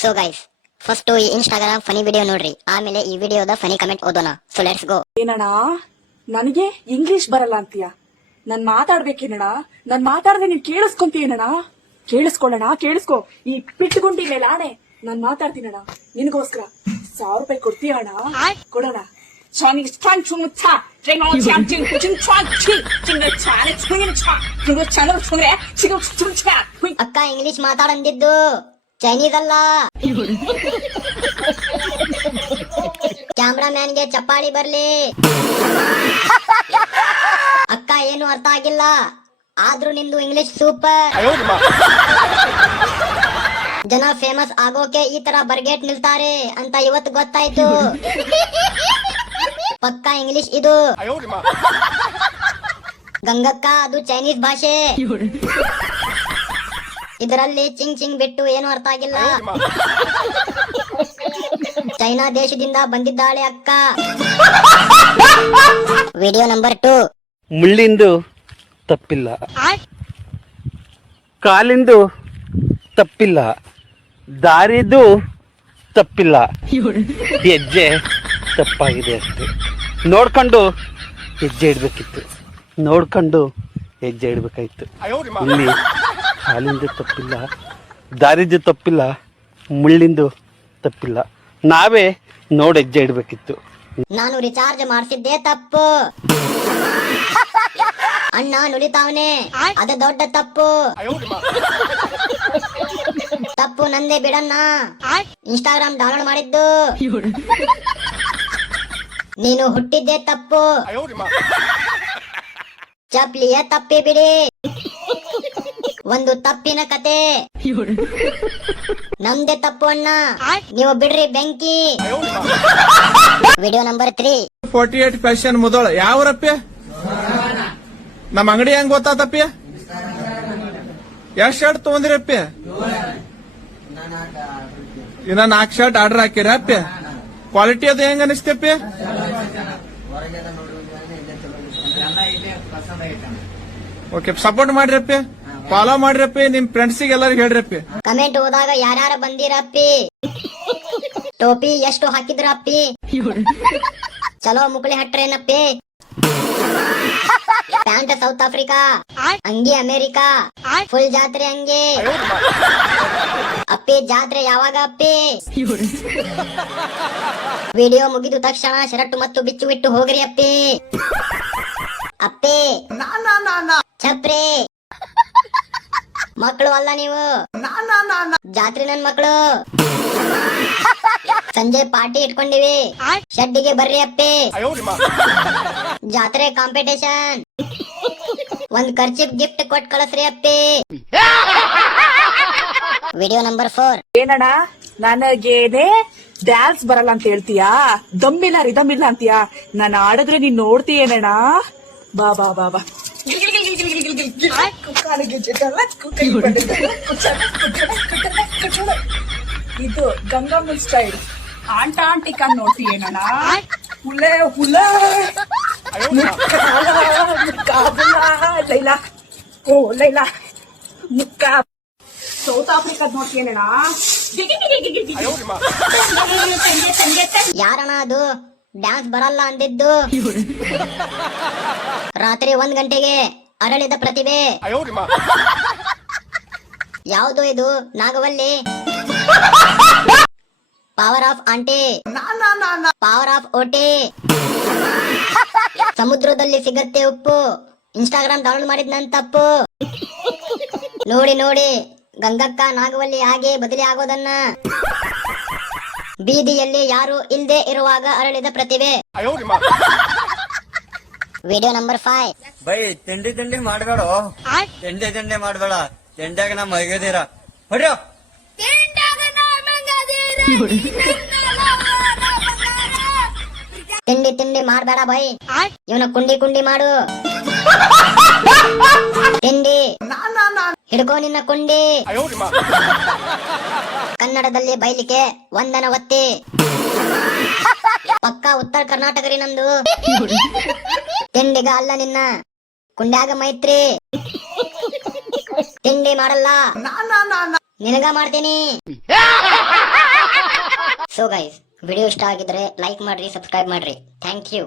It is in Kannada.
ಸೊ ಗೈಸ್, ಫಸ್ಟ್ ಈ ಇನ್ಸ್ಟಾಗ್ರಾಮ್ ಫನಿ ವಿಡಿಯೋ ನೋಡ್ರಿ, ಆಮೇಲೆ ಈ ವಿಡಿಯೋದ ಫನಿ ಕಮೆಂಟ್ ಓದೋಣ. So let's go. ಏನಣ್ಣ, ನನಗೆ ಇಂಗ್ಲಿಷ್ ಬರಲ್ಲ ಅಂತೀಯ? ನಾನ್ ಮಾತಾಡ್ಬೇಕೇನಣ್ಣ? ನಾನ್ ಮಾತಾಡದೆ ನೀನ್ ಕೇಳಿಸ್ಕೊಂತೀನಣ್ಣ? ಕೇಳಿಸ್ಕೊ. ಈ ಪಿಟ್ಟುಗುಂಡಿ ಮೇಲೆ ಆಣೆ, ನಾನ್ ಮಾತಾಡ್ತೀನಣ್ಣ. ನಿನಗೋಸ್ಕರ 1,000 ರೂಪಾಯಿ ಕೊಡ್ತೀಯ ಅಣ್ಣ? ಕೊಡೋಣ. ಅಕ್ಕ ಇಂಗ್ಲಿಷ್ ಮಾತಾಡಂದಿದ್ದು ಚೈನೀಸ್ ಅಲ್ಲ. ಕ್ಯಾಮ್ರಾಮ್ಯಾನ್ಗೆ ಚಪ್ಪಾಳಿ ಬರ್ಲಿ. ಅಕ್ಕ ಏನು ಅರ್ಥ ಆಗಿಲ್ಲ, ಆದ್ರೂ ನಿಂದು ಇಂಗ್ಲಿಷ್ ಸೂಪರ್. ಜನ ಫೇಮಸ್ ಆಗೋಕೆ ಈ ತರ ಬರ್ಗೇಟ್ ನಿಲ್ತಾರೆ ಅಂತ ಇವತ್ತು ಗೊತ್ತಾಯ್ತು. ಪಕ್ಕಾ ಇಂಗ್ಲಿಷ್ ಇದು. ಗಂಗಕ್ಕ ಅದು ಚೈನೀಸ್ ಭಾಷೆ. ಇದರಲ್ಲಿ ಚಿಂಗ್ ಚಿಂಗ್ ಬಿಟ್ಟು ಏನು ಅರ್ಥ ಆಗಿಲ್ಲ. ಚೈನಾ ದೇಶದಿಂದ ಬಂದಿದ್ದಾಳೆ ಅಕ್ಕ. Video number 2. ಮುಳ್ಳಿಂದು ತಪ್ಪಿಲ್ಲ, ಕಾಲಿಂದು ತಪ್ಪಿಲ್ಲ, ದಾರಿದು ತಪ್ಪಿಲ್ಲ, ಹೆಜ್ಜೆ ತಪ್ಪಾಗಿದೆ ಅಷ್ಟೇ. ನೋಡ್ಕೊಂಡು ಹೆಜ್ಜೆ ಇಡ್ಬೇಕಾಯ್ತು. ಇಲ್ಲಿ ಕಾಲಿಂದು ತಪ್ಪಿಲ್ಲ, ದಾರಿದು ತಪ್ಪಿಲ್ಲ, ಮುಳ್ಳಿಂದು ತಪ್ಪಿಲ್ಲ, ನಾವೇ ನೋಡಿ ಹೆಜ್ಜೆ ಇಡ್ಬೇಕಿತ್ತು. ನಾನು ರಿಚಾರ್ಜ್ ಮಾಡಿಸಿದ್ದೆ ತಪ್ಪು. ಅಣ್ಣ ನುಲಿತಾವನೆ, ಅದು ದೊಡ್ಡ ತಪ್ಪು. ತಪ್ಪು ನಂದೇ ಬಿಡಣ್ಣ. ಇನ್ಸ್ಟಾಗ್ರಾಮ್ ಡೌನ್ಲೋಡ್ ಮಾಡಿದ್ದು ನೀನು ಹುಟ್ಟಿದ್ದೆ ತಪ್ಪು. ಚಪ್ಲಿಯ ತಪ್ಪಿ ಬಿಡಿ. ಒಂದು ತಪ್ಪಿನ ಕತೆ. ನಮ್ದೇ ತಪ್ಪು ಅಣ್ಣ, ನೀವು ಬಿಡ್ರಿ ಬೆಂಕಿ. Video number 3. 48 ಫ್ಯಾಷನ್ ಮುದೋಳ ಯಾವ್ರಪ್ಪಿ? ನಮ್ಮ ಅಂಗಡಿ ಹೆಂಗ್ ಗೊತ್ತಾತಪ್ಪಿ? ಎಷ್ಟ್ ಶರ್ಟ್ ತಗೊಂಡಿರಪ್ಪಿ? ಇನ್ನ 4 ಶರ್ಟ್ ಆರ್ಡರ್ ಹಾಕಿರ ಅಪ್ಪಿ? ಕ್ವಾಲಿಟಿ ಅದು ಹೆಂಗ ಅನಿಸ್ತಪ್ಪಿ? ಓಕೆ, ಸಪೋರ್ಟ್ ಮಾಡ್ರಪ್ಪಿ, ಫಾಲೋ ಮಾಡ್ರಪ್ಪಿ, ನಿಮ್ ಫ್ರೆಂಡ್ಸಿಗೆ ಎಲ್ಲರಿಗೂ ಹೇಳ್ರಪ್ಪಿ. ಕಮೆಂಟ್ ಹೋದಾಗ ಯಾರ್ಯಾರ ಬಂದಿರಪ್ಪಿ? ಟೋಪಿ ಎಷ್ಟು ಹಾಕಿದ್ರಪ್ಪಿ? ಚಲೋ ಮುಕಳಿ ಹಟ್ರೇನಪ್ಪಿ? ಪ್ಯಾಂಟ್ ಸೌತ್ ಆಫ್ರಿಕಾ, ಅಂಗಿ ಅಮೇರಿಕಾ, ಫುಲ್ ಜಾತ್ರೆ ಹಂಗೆ. ಅಪ್ಪಿ ಜಾತ್ರೆ ಯಾವಾಗ ಅಪ್ಪಿ? ವಿಡಿಯೋ ಮುಗಿದ ತಕ್ಷಣ ಶರ್ಟ್ ಮತ್ತು ಬಿಚ್ಚು ಬಿಟ್ಟು ಹೋಗ್ರಿ ಅಪ್ಪಿ. ಅಪ್ಪಿ ಛಪ್ರಿ ಮಕ್ಕಳು ಅಲ್ಲ ನೀವು, ಜಾತ್ರೆ ನನ್ ಮಕ್ಕಳು. ಸಂಜೆ ಪಾರ್ಟಿ ಇಟ್ಕೊಂಡಿವಿ, ಶೆಡ್ಡಿಗೆ ಬರ್ರಿ ಅಪ್ಪಿ. ಜಾತ್ರೆ ಕಾಂಪಿಟೇಷನ್. ಒಂದ್ ಖರ್ಚಿಪ್ ಗಿಫ್ಟ್ ಕೊಟ್ ಕಳಿಸ್ರಿ ಅಪ್ಪಿ. Video number 4. ಏನಣ್ಣ, ನನಗೇನೆ ಡ್ಯಾನ್ಸ್ ಬರಲ್ಲ ಅಂತ ಹೇಳ್ತೀಯಾ? ದಮ್ಮಿಲ್ಲ ರಿದಮ್ ಇಲ್ಲ ಅಂತೀಯಾ? ನಾನು ಆಡಿದ್ರೆ ನೀನ್ ನೋಡ್ತೀಯೇನಣ್ಣ? ಬಾ ಬಾ ಬಾ ಬಾ. ಇದು ಗಂಗಮ್ಮ ಸ್ಟೈಲ್. ಆಂಟಿ ಕಾನ್ ನೋಡ್ತೀಯೇನಣ್ಣ? ಹುಲೆ ಲೈಲಾ, ಓ ಲೈಲಾ ಮುಕ್ಕ. ಸೌತ್ ಆಫ್ರಿಕಾದ್ ನೋಡ್ತೀಯೇನಣ್ಣ? ಯಾರಣ್ಣ ಅದು ಡ್ಯಾನ್ಸ್ ಬರಲ್ಲ ಅಂದಿದ್ದು? ರಾತ್ರಿ 1 ಗಂಟೆಗೆ ಅರಳಿದ ಪ್ರತಿಭೆ. ಯಾವುದು ಇದು? Nagavalli. Power of aunty, power of OT. ಸಮುದ್ರದಲ್ಲಿ ಸಿಗತ್ತೆ ಉಪ್ಪು. ಇನ್ಸ್ಟಾಗ್ರಾಮ್ ಡೌನ್ಲೋಡ್ ಮಾಡಿದ್ ನನ್ ತಪ್ಪು. ನೋಡಿ ಗಂಗಕ್ಕ ನಾಗವಲ್ಲಿ ಹಾಗೆ ಬದಲಿ ಆಗೋದನ್ನ. ಬೀದಿಯಲ್ಲಿ ಯಾರು ಇಲ್ದೆ ಇರುವಾಗ ಅರಳಿದ ಪ್ರತಿಭೆ. Video number 5. ಬೈ ತಿಂಡಿ ಮಾಡ್ಬೇಡ, ತಿಂಡಿ ಮಾಡ್ಬೇಡ. ತಿಂಡಿಯಾಗ ನಾ ಮಗದೀರ ಹೊಡ್ಯೋ. ತಿಂಡಿ ಮಾಡ್ಬೇಡ ಬೈ, ಇವನ ಕುಂಡಿ ಮಾಡು. ತಿಂಡಿ ಹಿಡ್ಕೋ ನಿನ್ನ ಕುಂಡಿ. ಕನ್ನಡದಲ್ಲಿ ಬೈಲಿಕ್ಕೆ ವಂದನ ಒತ್ತಿ. ಪಕ್ಕ ಉತ್ತರ ಕರ್ನಾಟಕ ರೀ ನಂದು. ತಿಂಡಿಗ ಅಲ್ಲ ನಿನ್ನ ಕುಂಡ್ಯಾಗ ಮೈತ್ರಿ. ತಿಂಡಿ ಮಾಡಲ್ಲ, ನಿನಗ ಮಾಡ್ತೀನಿ. ಸೊ ಗೈಸ್, ವಿಡಿಯೋ ಇಷ್ಟ ಆಗಿದ್ರೆ ಲೈಕ್ ಮಾಡ್ರಿ, ಸಬ್ಸ್ಕ್ರೈಬ್ ಮಾಡ್ರಿ. Thank you.